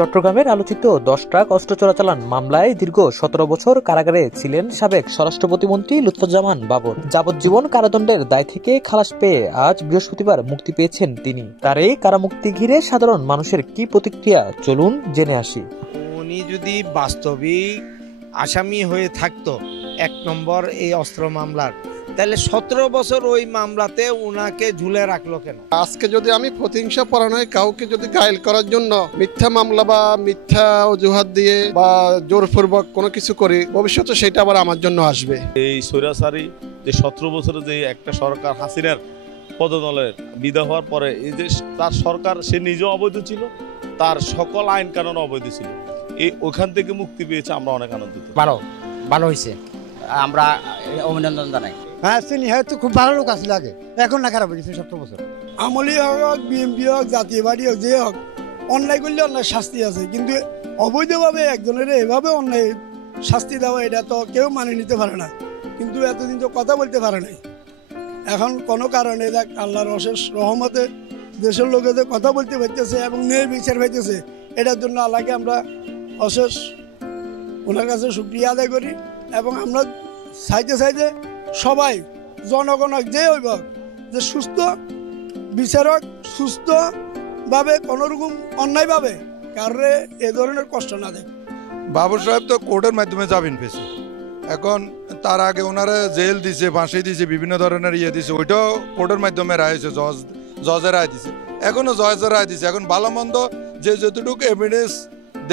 চট্টগ্রামের আলোচিত 10 ট্রাক অস্ত্র চোরাচালান মামলায় দীর্ঘ 17 বছর কারাগারে ছিলেন সাবেক স্বরাষ্ট্র প্রতিমন্ত্রী লুৎফুজ্জামান বাবর। যাবজ্জীবন কারাদণ্ডের দায় থেকে খালাস পেয়ে আজ বৃহস্পতিবার মুক্তি পেয়েছেন তিনি। তার এই কারামুক্তি ঘিরে সাধারণ মানুষের কি প্রতিক্রিয়া, চলুন জেনে আসি। উনি যদি বাস্তবিক আসামি হয়ে থাকতো 1 নম্বর এই অস্ত্র মামলার, তাহলে 17 বছর ওই মামলাতে উনাকে ঝুলে রাখলো কেন? আজকে যদি আমি প্রতিহিংসা পরায়ণ কাউকে যদি ঘায়েল করার জন্য মিথ্যা মামলা বা মিথ্যা অজুহাত দিয়ে বা জোরপূর্বক কোনো কিছু করি, ভবিষ্যতে সেটা আবার আমার জন্য আসবে। এই স্বৈরাচারী যে 17 বছরে যে একটা সরকার হাসিনার পদদলের বিদায় হওয়ার পরে এই যে তার সরকার, সে নিজেও অবৈধ ছিল, তার সকল আইন কানুন অবৈধ ছিল, ওখান থেকে মুক্তি পেয়েছে। আমরা অনেক আনন্দিত। ভালো হয়েছে, আমরা অভিনন্দন জানাই। হ্যাঁ, চিনি, হ্যাঁ, তো খুব ভালো লোক আসলে আগে, এখন না খারাপ হয়েছে 17 বছর। আমলি হোক, বিএমপি হোক, জাতীয় পার্টি হোক, যে হোক, অন্যায় করলে অন্যায় শাস্তি আছে, কিন্তু অবৈধভাবে একজনের এভাবে অন্যায় শাস্তি দেওয়া এটা তো কেউ মানে নিতে পারে না। কিন্তু এতদিন তো কথা বলতে পারে নাই, এখন কোনো কারণে দেখ আল্লাহর অশেষ রহমতে দেশের লোকেদের কথা বলতে পারতেছে এবং ন্যায় বিচার পাইতেছে। এটার জন্য আল্লাহকে আমরা অশেষ ওনার কাছে শুকরিয়া আদায় করি এবং আমরা চাইতে সবাই জনগণ যে হইব যে সুস্থ বিচারক সুস্থভাবে কোনোরকম অন্যায়ভাবে কারণে এ ধরনের কষ্ট না দেয়। বাবর সাহেব তো কোর্টের মাধ্যমে জামিন পেয়েছে, এখন তার আগে ওনারা জেল দিছে, ফাঁসি দিছে, বিভিন্ন ধরনের দিছে, ওইটাও কোর্টের মাধ্যমে রায় হয়েছে, জজের রায় দিছে, এখনো জজের রায় দিছে। এখন ভালো মন্দ যে যতটুকু এভিডেন্স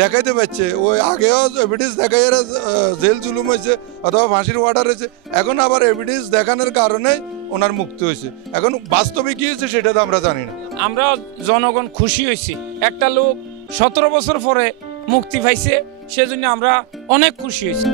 দেখাইতে পারছে, ওই আগেও এভিডেন্স দেখাই জেল জুলুম হয়েছে অথবা ফাঁসির অর্ডার হয়েছে, এখন আবার এভিডেন্স দেখানোর কারণে ওনার মুক্তি হয়েছে। এখন বাস্তবে কি হয়েছে সেটা তো আমরা জানি না। আমরা জনগণ খুশি হয়েছি, একটা লোক 17 বছর পরে মুক্তি পাইছে, সেজন্য আমরা অনেক খুশি হয়েছি।